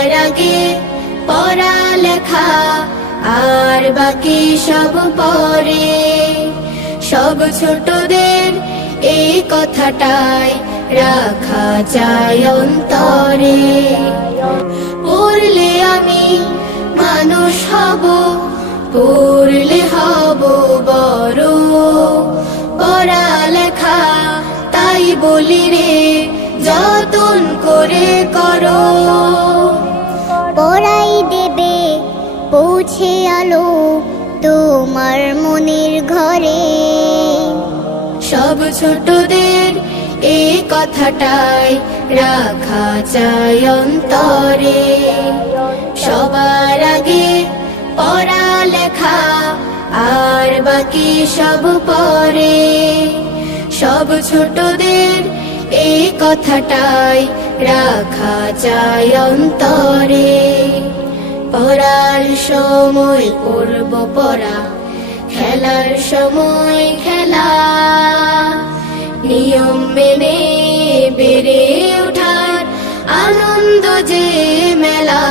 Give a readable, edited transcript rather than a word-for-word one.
সবার আগে পড়ালেখা আর বাকি সব পরে। সব ছোটদের এই কথাটাই রাখা চাই অন্তরে। পড়লে আমি মানুষ হব, পড়লে হব বড়। পড়ালেখা তাই বলি রে, যতন করে করো। পড়াই দেবে পৌঁছে আলো তোমার মনের ঘরে। সব ছোটদের এই কথাটাই রাখা চাই অন্তরে। সবার আগে পড়ালেখা আর বাকি সব পরে। সব ছোটদের এই কথাটাই রাখা চাই অন্তরে। পড়ার সময় পড়ব পড়া, খেলার সময় খেলা। নিয়ম মেনে বেড়ে ওঠার আনন্দ যে মেলা।